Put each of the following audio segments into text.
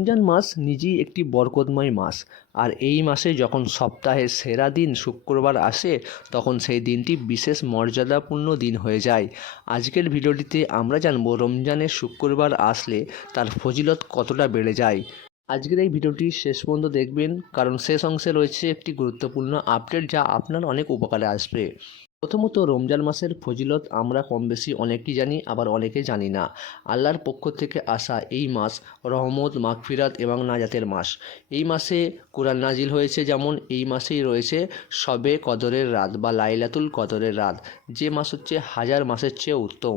রমজান মাস নিজেই একটি বরকতময় মাস। আর এই মাসে যখন সপ্তাহের সেরা দিন শুক্রবার আসে, তখন সেই দিনটি বিশেষ মর্যাদাপূর্ণ দিন হয়ে যায়। আজকের ভিডিওটিতে আমরা জানব রমজানের শুক্রবার আসলে তার ফজিলত কতটা বেড়ে যায়। আজকের এই ভিডিওটি শেষ পর্যন্ত দেখবেন, কারণ শেষ অংশে রয়েছে একটি গুরুত্বপূর্ণ আপডেট যা আপনার অনেক উপকারে আসবে। প্রথমত, রমজান মাসের ফজিলত আমরা কম বেশি অনেকেই জানি, আবার অনেকে জানি না। আল্লাহর পক্ষ থেকে আসা এই মাস রহমত, মাগফিরাত এবং নাজাতের মাস। এই মাসে কুরআন নাজিল হয়েছে, যেমন এই মাসেই রয়েছে শবে কদরের রাত বা লাইলাতুল কদরের রাত, যে মাস হচ্ছে হাজার মাসের চেয়ে উত্তম।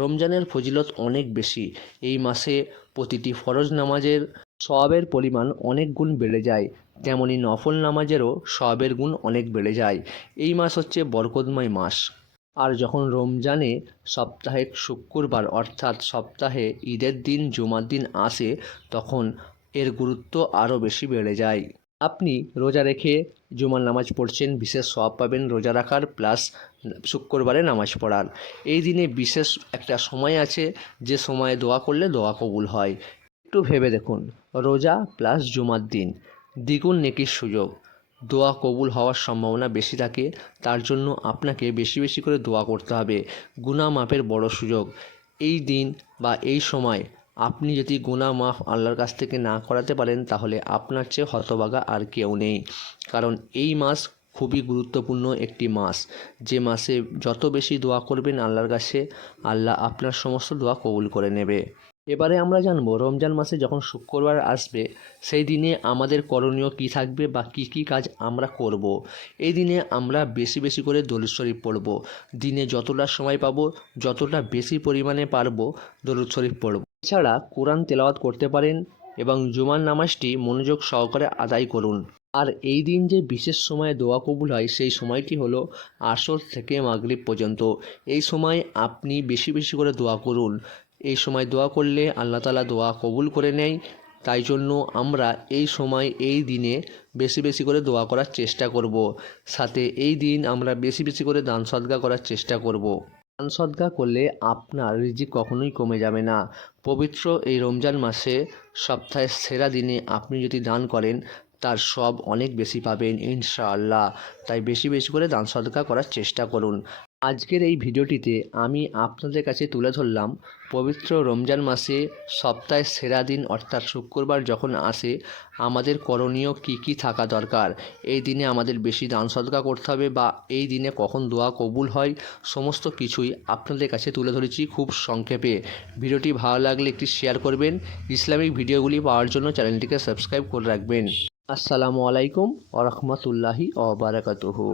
রমজানের ফজিলত অনেক বেশি। এই মাসে প্রতিটি ফরজ নামাজের সওয়াবের পরিমাণ অনেক গুণ বেড়ে যায়, তেমনি নফল নামাজেরও সওয়াবের গুণ অনেক বেড়ে যায়। এই মাস হচ্ছে বরকতময় মাস। আর যখন রমজানে সাপ্তাহিক শুক্রবার অর্থাৎ সপ্তাহে ঈদের দিন জুমার দিন আসে, তখন এর গুরুত্ব আরও বেশি বেড়ে যায়। আপনি রোজা রেখে জুমার নামাজ পড়ছেন, বিশেষ সওয়াব পাবেন রোজা রাখার প্লাস শুক্রবারে নামাজ পড়ার। এই দিনে বিশেষ একটা সময় আছে, যে সময়ে দোয়া করলে দোয়া কবুল হয়। একটু ভেবে দেখুন, রোজা প্লাস জুমার দিন, দ্বিগুণ নেকির সুযোগ। দোয়া কবুল হওয়ার সম্ভাবনা বেশি থাকে, তার জন্য আপনাকে বেশি বেশি করে দোয়া করতে হবে। গুনাহ মাফের বড় সুযোগ। এই দিন বা এই সময় আপনি যদি গুনাহ মাফ আল্লাহর কাছ থেকে না করাতে পারেন, তাহলে আপনার চেয়ে হতভাগা আর কেউ নেই। কারণ এই মাস খুবই গুরুত্বপূর্ণ একটি মাস, যে মাসে যত বেশি দোয়া করবেন আল্লাহর কাছে, আল্লাহ আপনার সমস্ত দোয়া কবুল করে নেবে। এবারে আমরা জানব রমজান মাসে যখন শুক্রবার আসবে, সেই দিনে আমাদের করণীয় কী থাকবে বা কী কী কাজ আমরা করব। এই দিনে আমরা বেশি বেশি করে দরুদ শরীফ পড়ব। দিনে যতটা সময় পাবো, যতটা বেশি পরিমাণে পারবো দরুদ শরীফ পড়ব। এছাড়া কোরআন তেলাওয়াত করতে পারেন এবং জুমার নামাজটি মনোযোগ সহকারে আদায় করুন। আর এই দিন যে বিশেষ সময়ে দোয়া কবুল হয়, সেই সময়টি হলো আসর থেকে মাগরিব পর্যন্ত। এই সময় আপনি বেশি বেশি করে দোয়া করুন। এই সময় দোয়া করলে আল্লাহ তাআলা দোয়া কবুল করে নেয়। তাই জন্য আমরা এই সময় এই দিনে বেশি বেশি করে দোয়া করার চেষ্টা করব। সাথে এই দিন আমরা বেশি বেশি করে দান সদকা করার চেষ্টা করব। দান সদকা করলে আপনার রিজিক কখনোই কমে যাবে না। পবিত্র এই রমজান মাসে সপ্তাহের সেরা দিনে আপনি যদি দান করেন, তার সব অনেক বেশি পাবেন ইনশাআল্লাহ। তাই বেশি বেশি করে দান সদকা করার চেষ্টা করুন। আজকের এই ভিডিওটিতে আমি আপনাদের কাছে তুলে ধরলাম পবিত্র রমজান মাসে সপ্তাহের সেরা দিন অর্থাৎ শুক্রবার যখন আসে, আমাদের করণীয় কী কী থাকা দরকার। এই দিনে আমাদের বেশি দান সদকা করতে হবে, বা এই দিনে কখন দোয়া কবুল হয়, সমস্ত কিছুই আপনাদের কাছে তুলে ধরেছি খুব সংক্ষেপে। ভিডিওটি ভালো লাগলে একটি শেয়ার করবেন। ইসলামিক ভিডিওগুলি পাওয়ার জন্য চ্যানেলটিকে সাবস্ক্রাইব করে রাখবেন। আসসালামু আলাইকুম ওয়া রাহমাতুল্লাহি ওয়া বারাকাতুহু।